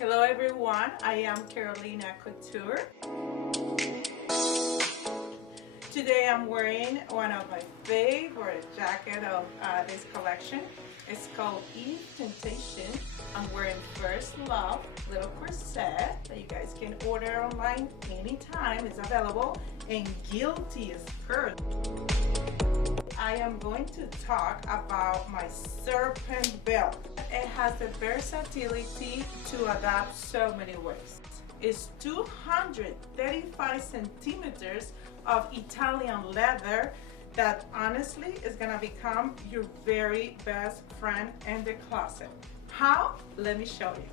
Hello everyone, I am Carolina Couture. Today I'm wearing one of my favorite jacket of this collection. It's called Eve Temptation. I'm wearing First Love little corset that you guys can order online anytime. It's available, and Guilty skirt. I am going to talk about my Serpent Belt. It has the versatility to adapt so many ways. It's 235 centimeters of Italian leather that honestly is gonna become your very best friend in the closet. How? Let me show you.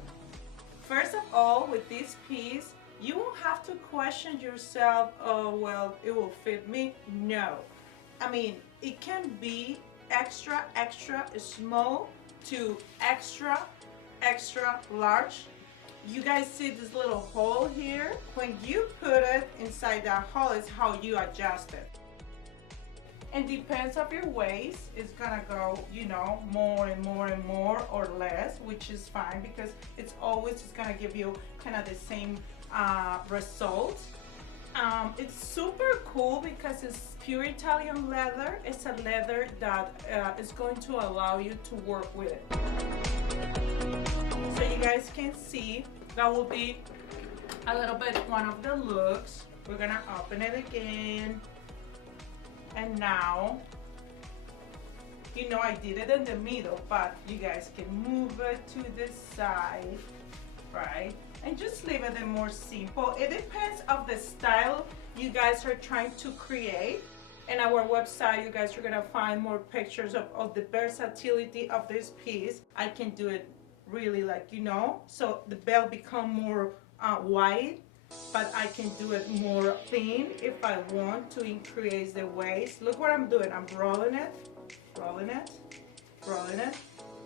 First of all, with this piece, you won't have to question yourself, oh well, it will fit me. No. I mean, it can be extra small to extra large. You guys see this little hole here? When you put it inside that hole is how you adjust it. And depends of your waist, it's gonna go, you know, more and more or less, which is fine because it's always just gonna give you kind of the same result. It's super cool because it's pure Italian leather. It's a leather that is going to allow you to work with it. So you guys can see that will be a little bit one of the looks. We're gonna open it again. And now, you know I did it in the middle, but you guys can move it to the side, right? And just leave it more simple. It depends of the style you guys are trying to create. In our website, you guys are gonna find more pictures of the versatility of this piece. I can do it really like, you know, so the belt become more wide, but I can do it more thin if I want to increase the waist. Look what I'm doing. I'm rolling it.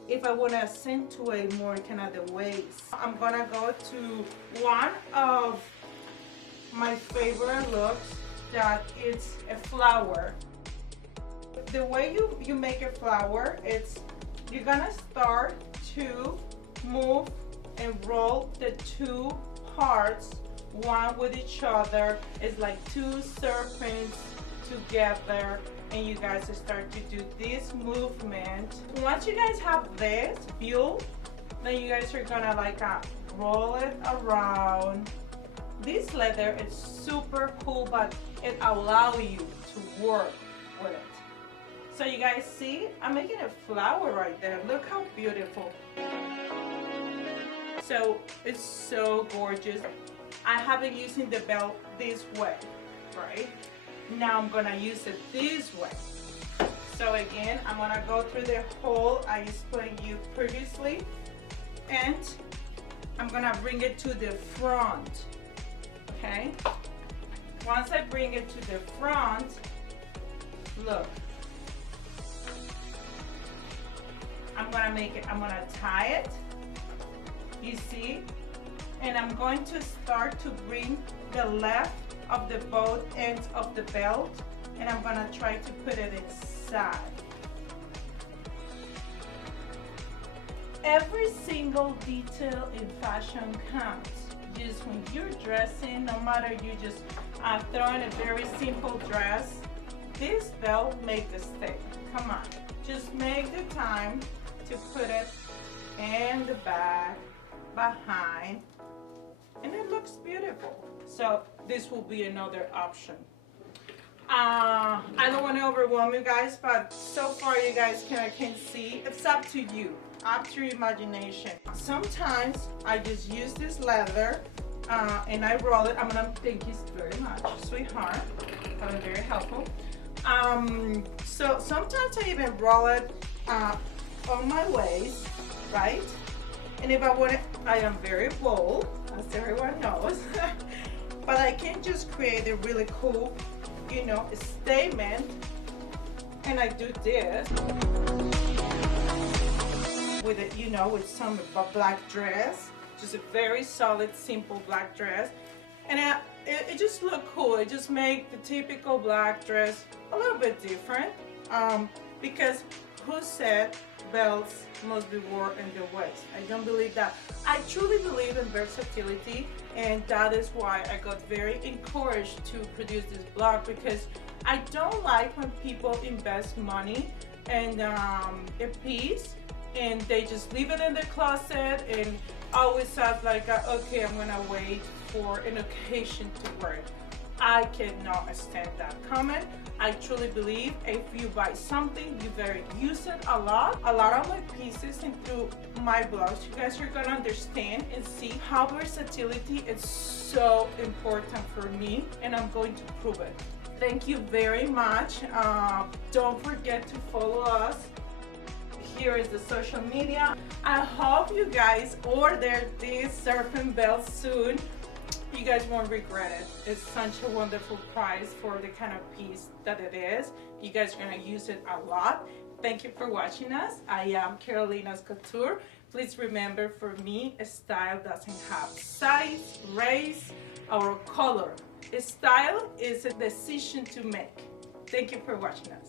If I want to accentuate more kind of the waist, I'm gonna go to one of my favorite looks, that it's a flower. The way you make a flower, it's you're gonna start to move and roll the two parts one with each other. It's like two serpents together, and you guys start to do this movement. Once you guys have this view, then you guys are gonna like roll it around. This leather is super cool, but it allows you to work with it. So you guys see, I'm making a flower right there. Look how beautiful. So it's so gorgeous. I have been using the belt this way, right? Now I'm gonna use it this way. So again, I'm gonna go through the hole I explained you previously, and I'm gonna bring it to the front, okay? Once I bring it to the front, look. I'm gonna tie it, you see? And I'm going to start to bring the left of the both ends of the belt, and I'm gonna try to put it inside. Every single detail in fashion counts. Just when you're dressing, no matter you just throwing a very simple dress, this belt makes a statement. Come on, just make the time to put it in the back, behind, and it looks beautiful. So this will be another option. I don't want to overwhelm you guys, but so far you guys can see, it's up to you, up to your imagination. Sometimes I just use this leather and I roll it. Thank you very much, sweetheart. That was very helpful. So sometimes I even roll it on my waist, right? And if I want it, I am very bold, as everyone knows. But I can just create a really cool, you know, statement. And I do this with it, you know, with some black dress, just a very solid, simple black dress. And it just look cool. It just make the typical black dress a little bit different. Because who said belts must be worn in the waist. I don't believe that. I truly believe in versatility, and that is why I got very encouraged to produce this blog, because I don't like when people invest money in a piece and they just leave it in the closet and always have like, okay, I'm gonna wait for an occasion to wear it. I cannot stand that comment. I truly believe if you buy something, you better use it a lot. A lot of my pieces and through my blogs, you guys are gonna understand and see how versatility is so important for me, and I'm going to prove it. Thank you very much. Don't forget to follow us. Here is the social media. I hope you guys order this Serpent Belt soon. You guys won't regret it. It's such a wonderful price for the kind of piece that it is. You guys are gonna use it a lot. Thank you for watching us. I am Carolina's Couture. Please remember, for me, a style doesn't have size, race, or color. A style is a decision to make. Thank you for watching us.